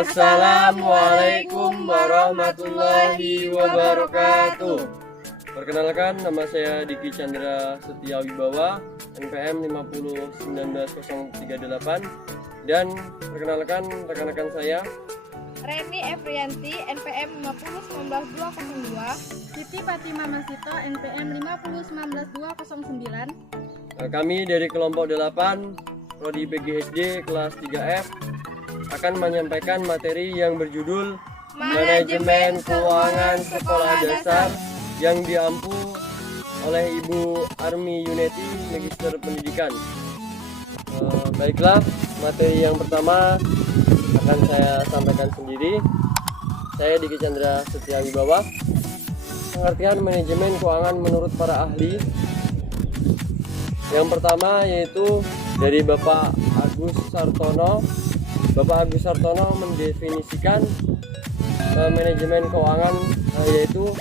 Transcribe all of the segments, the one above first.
Assalamualaikum warahmatullahi wabarakatuh. Perkenalkan, nama saya Diki Chandra Setia Wibawa, NPM 5019038. Dan perkenalkan rekan-rekan saya Reni Efrianti, NPM 5019202. Siti Fatima Masito, NPM 5019209. Kami dari kelompok 8 Prodi PGSD kelas 3F akan menyampaikan materi yang berjudul Manajemen Keuangan Sekolah Dasar yang diampu oleh Ibu Armi Yuneti, Magister Pendidikan. Baiklah, materi yang pertama akan saya sampaikan sendiri. Saya Diki Chandra Setia Wibawa. Pengertian manajemen keuangan menurut para ahli. Yang pertama yaitu dari Bapak Agus Sartono. Bapak Agus Sartono mendefinisikan manajemen keuangan yaitu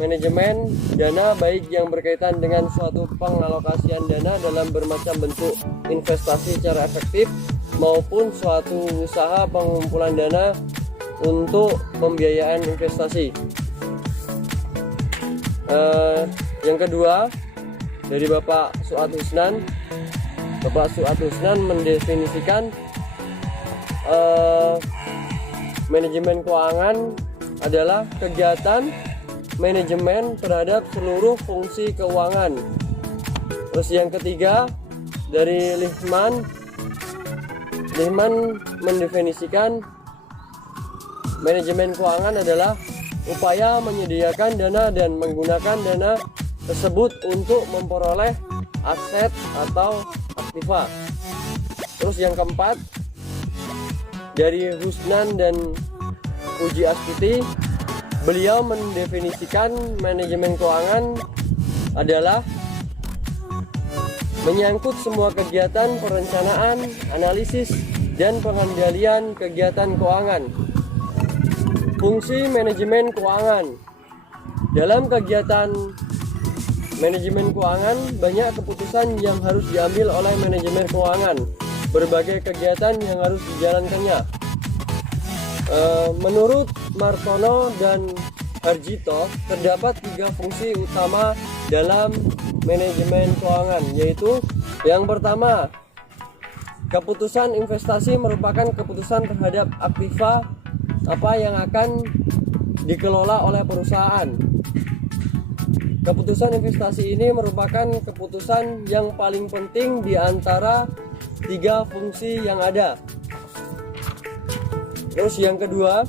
manajemen dana baik yang berkaitan dengan suatu pengalokasian dana dalam bermacam bentuk investasi secara efektif maupun suatu usaha pengumpulan dana untuk pembiayaan investasi. Yang kedua dari Bapak Suat Husnan. Bapak Suat Husnan mendefinisikan manajemen keuangan adalah kegiatan manajemen terhadap seluruh fungsi keuangan. Terus yang ketiga dari Lihman mendefinisikan manajemen keuangan adalah upaya menyediakan dana dan menggunakan dana tersebut untuk memperoleh aset atau aktiva. Terus yang keempat dari Husnan dan Puji Astuti, beliau mendefinisikan manajemen keuangan adalah menyangkut semua kegiatan perencanaan, analisis, dan pengendalian kegiatan keuangan. Fungsi manajemen keuangan. Dalam kegiatan manajemen keuangan, banyak keputusan yang harus diambil oleh manajemen keuangan. Berbagai kegiatan yang harus dijalankannya. Menurut Martono dan Harjito, terdapat 3 fungsi utama dalam manajemen keuangan, yaitu yang pertama, keputusan investasi merupakan keputusan terhadap aktiva apa yang akan dikelola oleh perusahaan. Keputusan investasi ini merupakan keputusan yang paling penting di antara 3 fungsi yang ada. Terus yang kedua,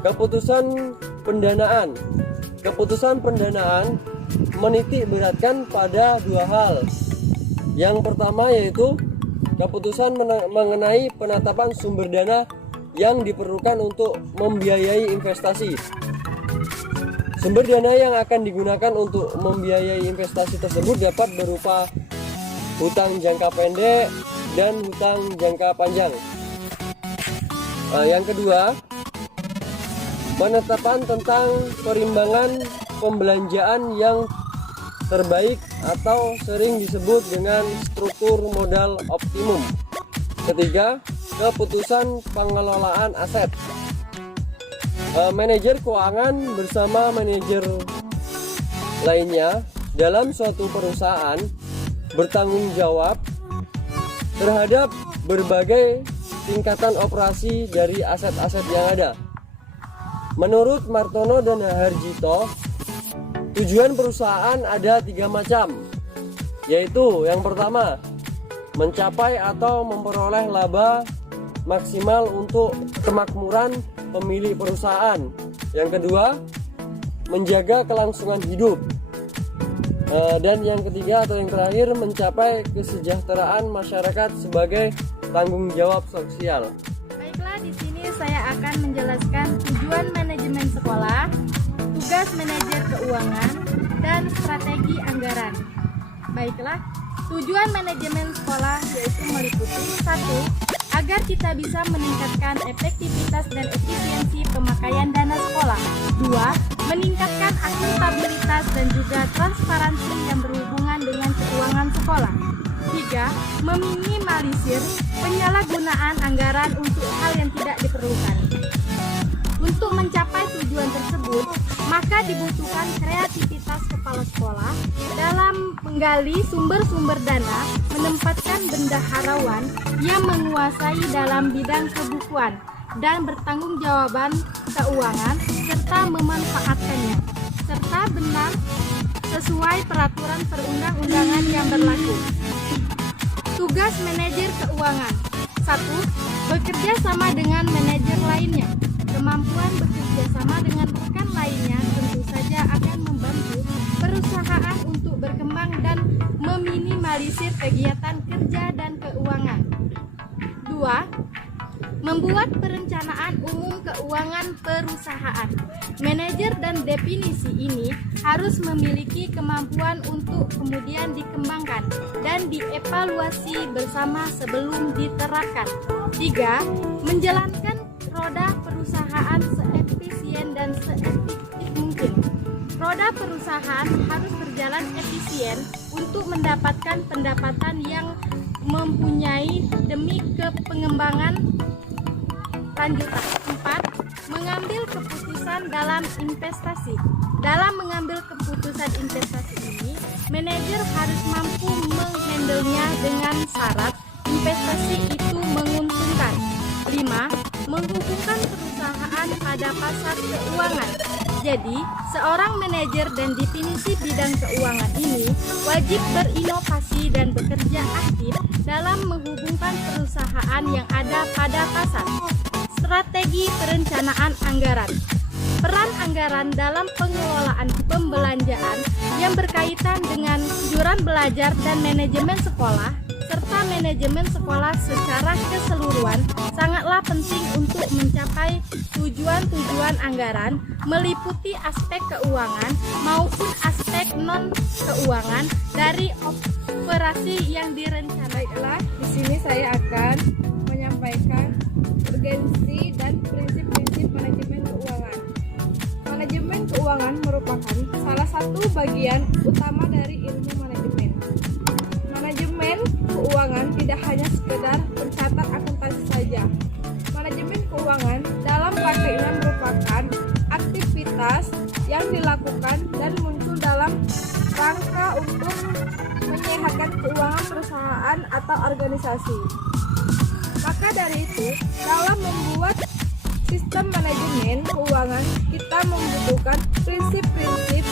keputusan pendanaan. Keputusan pendanaan menitik beratkan pada 2 hal. Yang pertama yaitu keputusan mengenai penetapan sumber dana yang diperlukan untuk membiayai investasi. Sumber dana yang akan digunakan untuk membiayai investasi tersebut dapat berupa hutang jangka pendek dan hutang jangka panjang. Yang kedua, penetapan tentang perimbangan pembelanjaan yang terbaik atau sering disebut dengan struktur modal optimum. Ketiga, keputusan pengelolaan aset. Manajer keuangan bersama manajer lainnya dalam suatu perusahaan bertanggung jawab terhadap berbagai tingkatan operasi dari aset-aset yang ada. Menurut Martono dan Harjito, tujuan perusahaan ada 3 macam, yaitu yang pertama, mencapai atau memperoleh laba maksimal untuk kemakmuran pemilik perusahaan. Yang kedua, menjaga kelangsungan hidup. Dan yang ketiga atau yang terakhir, mencapai kesejahteraan masyarakat sebagai tanggung jawab sosial. Baiklah, di sini saya akan menjelaskan tujuan manajemen sekolah, tugas manajer keuangan, dan strategi anggaran. Baiklah, tujuan manajemen sekolah yaitu meliputi 1. Agar kita bisa meningkatkan efektivitas dan efisiensi pemakaian dana sekolah. 2. Meningkatkan akuntabilitas dan juga transparansi yang berhubungan dengan keuangan sekolah. 3. Meminimalisir penyalahgunaan anggaran untuk hal yang tidak diperlukan. Untuk mencapai tujuan tersebut, maka dibutuhkan kreativitas kepala sekolah dalam menggali sumber-sumber dana, menempatkan bendaharaan yang menguasai dalam bidang kebukuan dan bertanggungjawaban keuangan, serta memanfaatkannya, serta benar sesuai peraturan perundang-undangan yang berlaku. Tugas manajer keuangan. 1. Bekerja sama dengan manajer lainnya. Kemampuan bekerja sama dengan rekan lainnya tentu saja akan membantu perusahaan untuk berkembang dan meminimalisir kegiatan kerja dan keuangan. 2. Membuat perencanaan umum keuangan perusahaan. Manajer dan definisi ini harus memiliki kemampuan untuk kemudian dikembangkan dan dievaluasi bersama sebelum diterapkan. 3. Menjalankan roda perusahaan seefisien dan seefektif mungkin. Roda perusahaan harus berjalan efisien untuk mendapatkan pendapatan yang mempunyai demi pengembangan lanjutan. 4. Mengambil keputusan dalam investasi. Dalam mengambil keputusan investasi ini, manajer harus mampu menghandlenya dengan syarat investasi itu menguntungkan. 5. Menghubungkan perusahaan pada pasar keuangan. Jadi, seorang manajer dan definisi bidang keuangan ini wajib berinovasi dan bekerja aktif dalam menghubungkan perusahaan yang ada pada pasar. Strategi perencanaan anggaran. Peran anggaran dalam pengelolaan pembelanjaan yang berkaitan dengan iuran belajar dan manajemen sekolah serta manajemen sekolah secara keseluruhan sangatlah penting untuk mencapai tujuan-tujuan anggaran meliputi aspek keuangan maupun aspek non-keuangan dari operasi yang direncanakan. Baiklah, di sini saya akan menyampaikan urgensi dan prinsip-prinsip manajemen keuangan. Manajemen keuangan merupakan salah satu bagian utama dari ilmu manajemen. Manajemen keuangan tidak hanya sekedar pencatat akuntansi saja. Manajemen keuangan dalam praktiknya merupakan aktivitas yang dilakukan dan muncul dalam rangka untuk menyehatkan keuangan perusahaan atau organisasi. Maka dari itu, dalam membuat sistem manajemen keuangan, kita membutuhkan prinsip-prinsip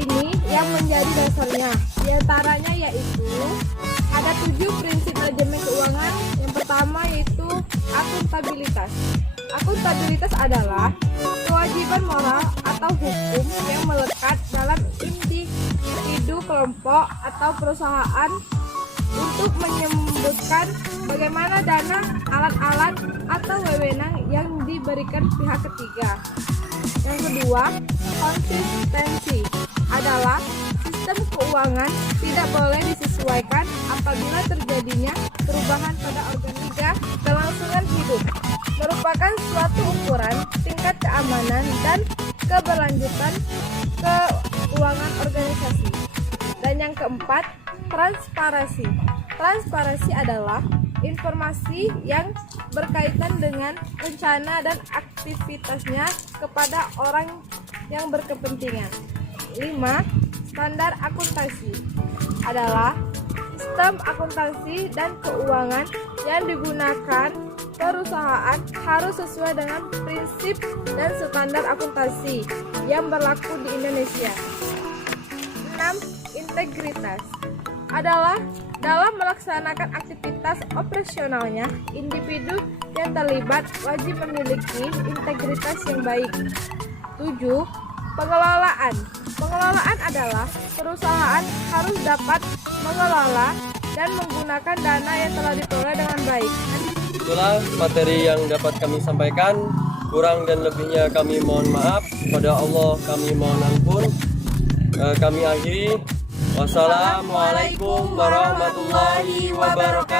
ini yang menjadi dasarnya. Di antaranya yaitu ada 7 prinsip manajemen keuangan. Yang pertama yaitu akuntabilitas. Akuntabilitas adalah kewajiban moral atau hukum yang melekat dalam individu, kelompok, atau perusahaan untuk menyebutkan bagaimana dana, alat-alat, atau wewenang yang diberikan pihak ketiga. Yang kedua, konsistensi adalah sistem keuangan tidak boleh disesuaikan apabila terjadinya perubahan pada organika kelangsungan hidup. Merupakan suatu ukuran tingkat keamanan dan keberlanjutan keuangan organisasi. Dan yang keempat, transparansi. Transparansi adalah informasi yang berkaitan dengan rencana dan aktivitasnya kepada orang yang berkepentingan. 5. Standar akuntansi adalah sistem akuntansi dan keuangan yang digunakan perusahaan harus sesuai dengan prinsip dan standar akuntansi yang berlaku di Indonesia. 6. Integritas adalah dalam melaksanakan aktivitas operasionalnya, individu yang terlibat wajib memiliki integritas yang baik. 7. Pengelolaan. Pengelolaan adalah perusahaan harus dapat mengelola dan menggunakan dana yang telah diperoleh dengan baik. Itulah materi yang dapat kami sampaikan. Kurang dan lebihnya kami mohon maaf. Kepada Allah kami mohon ampun. Kami akhiri. Wassalamualaikum warahmatullahi wabarakatuh.